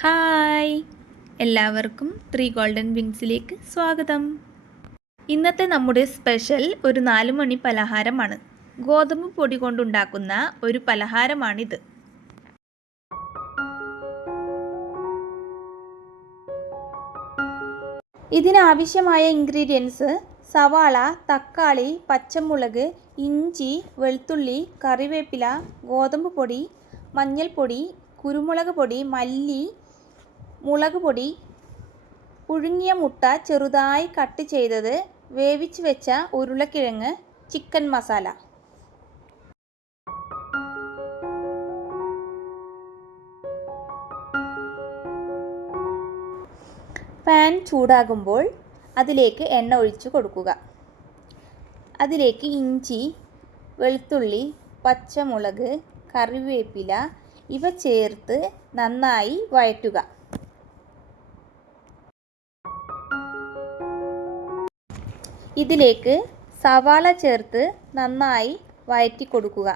Hi, എല്ലാവർക്കും 3 golden വിങ്സിലേക്ക് സ്വാഗതം. ഇന്നത്തെ നമ്മുടെ സ്പെഷ്യൽ ഒരു 4 മണി പലഹാരമാണ്. ഗോതമ്പ് പൊടി കൊണ്ടുണ്ടാക്കുന്ന ഒരു പലഹാരമാണിത്. ഇതിനാവശ്യമായ ഇൻഗ്രീഡിയൻസ് സവാള, തക്കാളി, പച്ചമുളക്, ഇഞ്ചി, വെളുത്തുള്ളി, കറിവേപ്പില, ഗോതമ്പ് പൊടി, മഞ്ഞൾപ്പൊടി, കുരുമുളക് പൊടി, മല്ലി, മുളക് പൊടി, പുഴുങ്ങിയ മുട്ട ചെറുതായി കട്ട് ചെയ്തത്, വേവിച്ച് വെച്ച ഉരുളക്കിഴങ്ങ്, ചിക്കൻ മസാല. പാൻ ചൂടാകുമ്പോൾ അതിലേക്ക് എണ്ണ ഒഴിച്ചു കൊടുക്കുക. അതിലേക്ക് ഇഞ്ചി, വെളുത്തുള്ളി, പച്ചമുളക്, കറിവേപ്പില ഇവ ചേർത്ത് നന്നായി വഴറ്റുക. ഇതിലേക്ക് സവാള ചേർത്ത് നന്നായി വഴറ്റി കൊടുക്കുക.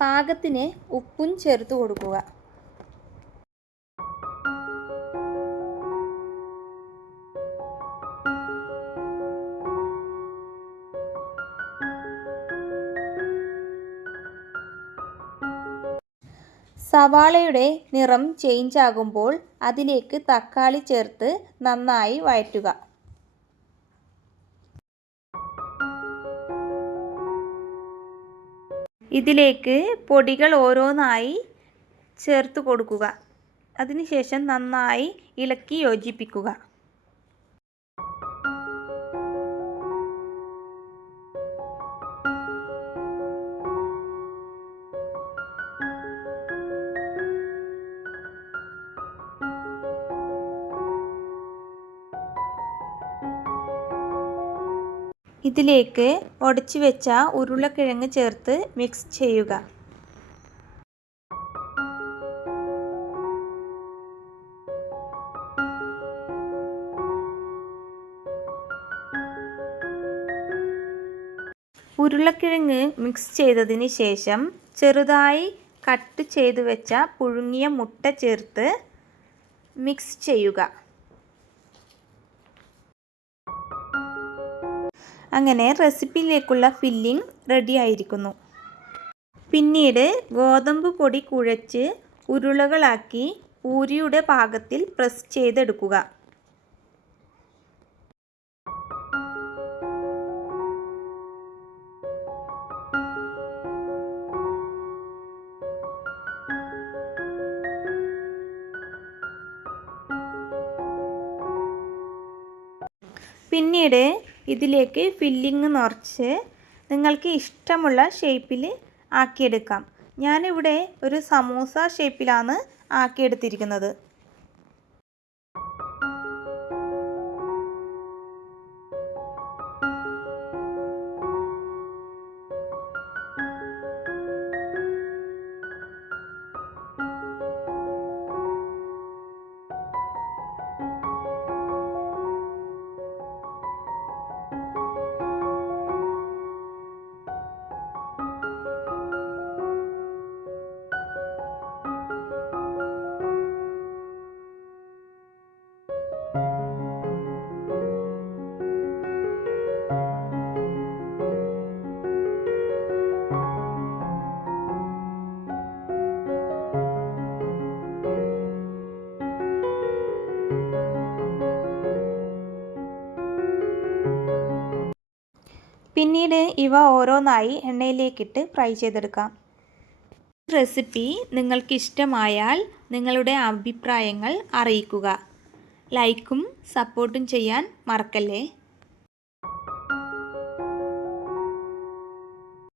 പാകത്തിന് ഉപ്പും ചേർത്ത് കൊടുക്കുക. സവാളയുടെ നിറം ചേഞ്ച് ആകുമ്പോൾ അതിലേക്ക് തക്കാളി ചേർത്ത് നന്നായി വഴറ്റുക. ഇതിലേക്ക് പൊടികൾ ഓരോന്നായി ചേർത്ത് കൊടുക്കുക. അതിനുശേഷം നന്നായി ഇളക്കി യോജിപ്പിക്കുക. ഇതിലേക്ക് ഉടച്ചു വെച്ച ഉരുളക്കിഴങ്ങ് ചേർത്ത് മിക്സ് ചെയ്യുക. ഉരുളക്കിഴങ്ങ് മിക്സ് ചെയ്തതിന് ശേഷം ചെറുതായി കട്ട് ചെയ്ത് വെച്ച പുഴുങ്ങിയ മുട്ട ചേർത്ത് മിക്സ് ചെയ്യുക. അങ്ങനെ റെസിപ്പിയിലേക്കുള്ള ഫില്ലിംഗ് റെഡി ആയിരിക്കുന്നു. പിന്നീട് ഗോതമ്പ് പൊടി കുഴച്ച് ഉരുളകളാക്കി പൂരിയുടെ പാകത്തിൽ പ്രസ് ചെയ്തെടുക്കുക. പിന്നീട് ഇതിലേക്ക് ഫില്ലിങ് നിറച്ച് നിങ്ങൾക്ക് ഇഷ്ടമുള്ള ഷേപ്പിൽ ആക്കിയെടുക്കാം. ഞാനിവിടെ ഒരു സമൂസ ഷേപ്പിലാണ് ആക്കിയെടുത്തിരിക്കുന്നത്. പിന്നീട് ഇവ ഓരോന്നായി എണ്ണയിലേക്കിട്ട് ഫ്രൈ ചെയ്തെടുക്കാം. റെസിപ്പി നിങ്ങൾക്ക് ഇഷ്ടമായാൽ നിങ്ങളുടെ അഭിപ്രായങ്ങൾ അറിയിക്കുക. ലൈക്കും സപ്പോർട്ടും ചെയ്യാൻ മറക്കല്ലേ.